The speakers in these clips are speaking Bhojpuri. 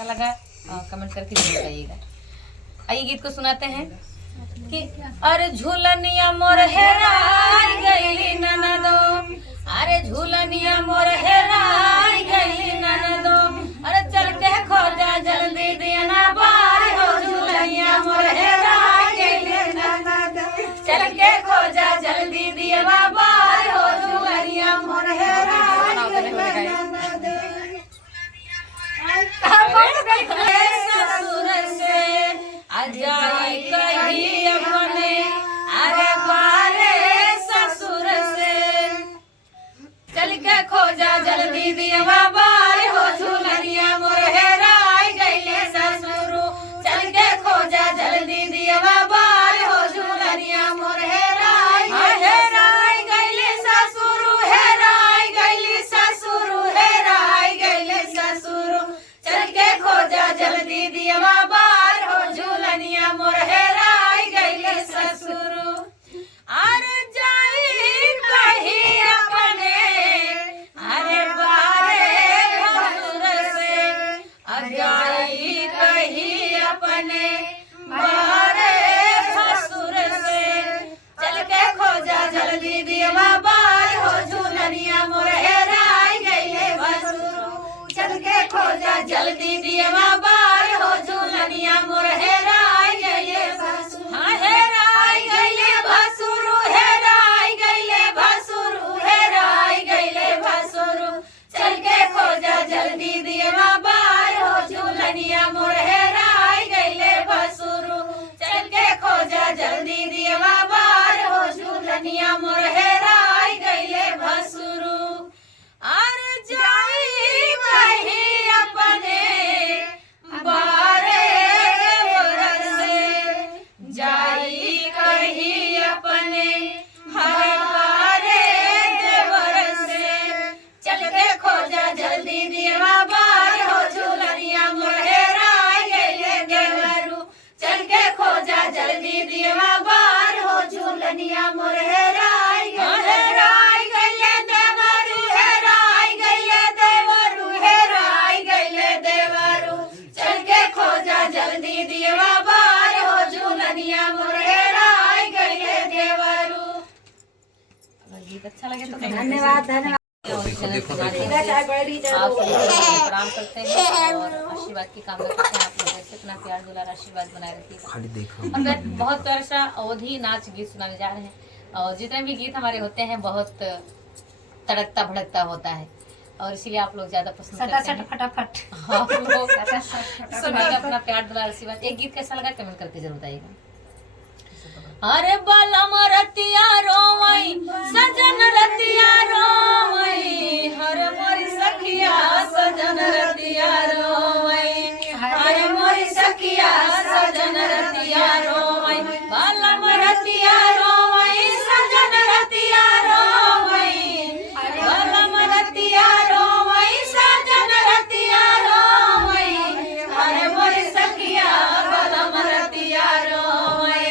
अच्छा लगा कमेंट करके जरूर बताइएगा। आइए गीत को सुनाते हैं कि अरे झूलनिया मोर हेराई गईली ननदो, अरे झूलनिया मोर हेराई गईली ननदो, अरे चल के खोजा जल्दी दिया बार हो झूलनिया मोर हेराई गईली ननदो, चल के खोजा जल्दी दिया बार हो झूलनिया मोर हेराई गईली ननदो। ससुर से अजाई कही अपने, अरे बारे ससुर से चल के खोजा जल्दी दिया बार हो झूलनिया मोर हेराई गईले ससुरु, चल के खोजा जल्दी दिया बार हो झूलनिया मोर हेराई गईले ससुरु, हेराई गईले ससुरु, हेराई गईले ससुरु, चल के खोजा जल्दी दिया बार हो झूलनिया मोर हेराई गईले ससुरु। अरे जाई कही अपने, अरे बारे ससुर से अजाई कही अपने बारे ससुर से, चल के खोजा जल्दी दिया बार हो झूलनिया मोर हेराई गईले भसुरु, चल के खोजा जल्दी दिया बार हो झूलनिया मोर हेराई गईले भसुरु। हाँ हेराई गईले भसुरु, हेराई गईले भसुरु, हेराई गईले भसुरु, चल के खोजा जल्दी दिया बार हो झूलनिया मोर हेराई गईले भसुरु, चल के खोजा जल्दी दिया बार हो झूलनिया मोर हेराई गईले भसुरु। अरे जाई कही अपने बारे देवर से, जाई कही अपने हर बारे देवर से, चल के खोजा जल्दी दिया बार हो झूलनिया मोर हेराई गईले देवरु, चल के खोजा जल्दी दिया बार हो झूलनिया मोर हेराई गईले देवरु, हेराई गईले देवरु, हेराई गईले देवरु, चल के खोजा जल्दी दिया बार हो झूलनिया मोर हेराई गईले देवरु। अगर गीत अच्छा लगे तो धन्यवाद धन्यवाद। आप सभी को प्रणाम करते हैं और आशीर्वाद की कामना करते हैं। आप लोग ऐसे अपना प्यार दुलार आशीर्वाद बनाए रखिएगा। और बहुत प्यारा सा अवधी नाच गीत सुनाने जा रहे हैं और जितने भी गीत हमारे होते हैं बहुत तड़कता भड़कता होता है और इसीलिए आप लोग ज्यादा पसंद करते हैं। फटाफट आप लोग सुनिएगा अपना प्यार दुलार आशीर्वाद। एक गीत कैसा लगा कमेंट करके जरूर बताइएगा। अरे बालम रतिया रोवई सजन रतिया रोवई, हर मोरी सखिया सजन रतिया रोवई, हर मोरी सखिया सजन रतिया रोवई, बालम रतिया रोवई सजन रतिया रोवई, बालम रतिया रोवई सजन रतिया रोवई, हर मोरी सखिया बालम रतिया रोवई,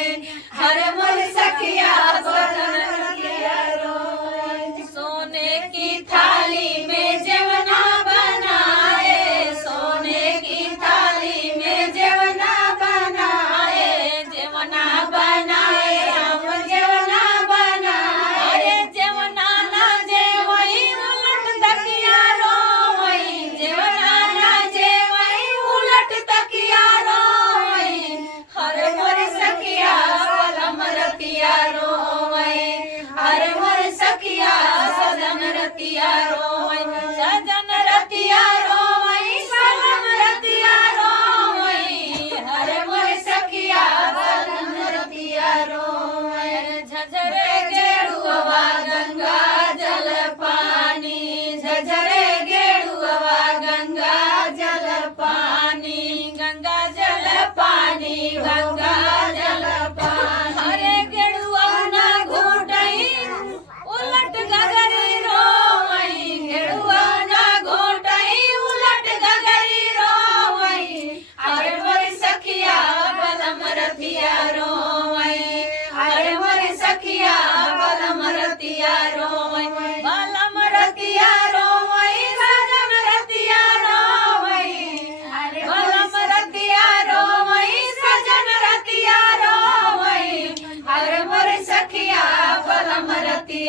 हर मोरी सखिया सजन रतिया रोवई। सोने की थाली में जेवना बनाए, सोने की थाली में जेवना बनाए, जेवना बनाए हम जेवना बनाए, जेवना ना जेवई उलट तकिया रोवई, जेवना ना जेवई उलट तकिया रोवई, हर मोरी सखिया सलम रतिया रोवई, हर मोरी सखिया सजन रतिया रोवई, सजन रतिया रोवई सलम रतिया रोवई, हर मोरी सखिया सजन रतिया रोवई। झझरे गेरुआ गंगा जल पानी, झझरे गेरुआ गंगा जल पानी, गंगा जल पानी, गंगा जल पानी, हरे गेरुआ ना घोटई उलट गगरी रोवई, गेरुआ ना घोटई उलट गगरी रोवई, हर मोरी सखिया बलम रतिया रोवई, हर मोरी सखिया बलम रतिया रोवई, बलम रतिया रोवई सजन रतिया रोवई,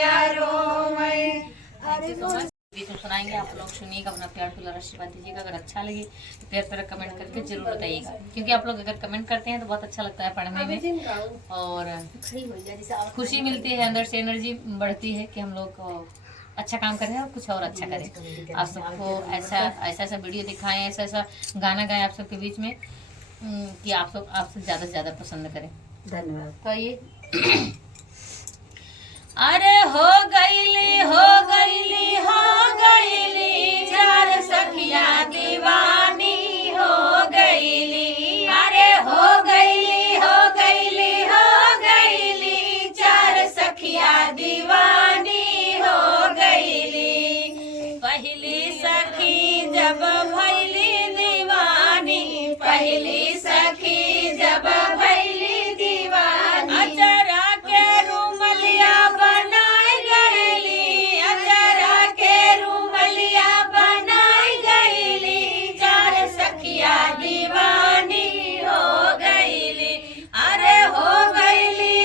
जिया रोवे। गीत हम सुनाएंगे, आप लोग सुनिएगा, अपना प्यार दुलार आशीर्वाद दीजिएगा। अगर अच्छा लगे तो प्यार प्यार कमेंट करके जरूर बताइएगा, क्योंकि आप लोग अगर कमेंट करते हैं तो बहुत अच्छा लगता है पढ़ने में और खुशी मिलती है, अंदर से एनर्जी बढ़ती है कि हम लोग अच्छा काम करें और कुछ और अच्छा करें। आप सबको ऐसा वीडियो दिखाएं, ऐसा गाना गाएं आप सबके बीच में कि आप सब आपसे ज़्यादा से ज़्यादा पसंद करें। धन्यवाद। तो ये अरे हो गईली चार सखिया दीवानी हो गईली। अरे हो गईली चार सखिया दीवानी हो गईली। पहली सखी जब भैली दीवानी, पहली सखी जब भैली दीवानी, अचरा के रुमलिया बनाई गईली, अचरा के रुमलिया बनाई गईली, चार सखिया दीवानी हो गईली। अरे हो गईली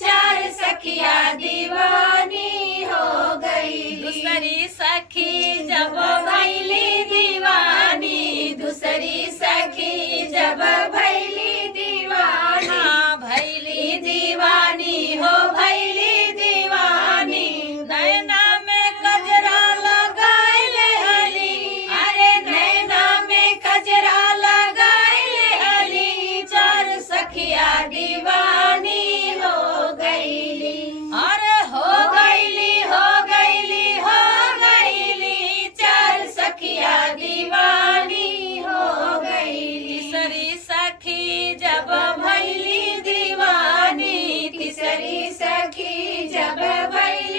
चार सखिया दीवानी हो गईली। दूसरी सखी जब भैली दीवानी, दूसरी सखी जब भैली दीवानी, भैली दीवानी हो भैली दीवानी, नैना में कजरा लगाइले हली। अरे नैना में कजरा लगाइले हली, चार सखिया दीवानी हो गईली। अरे हो गईली चार सखिया दीवानी हो गईली। तीसरी सखी जब भैली दीवानी, तीसरी सखी जब भैली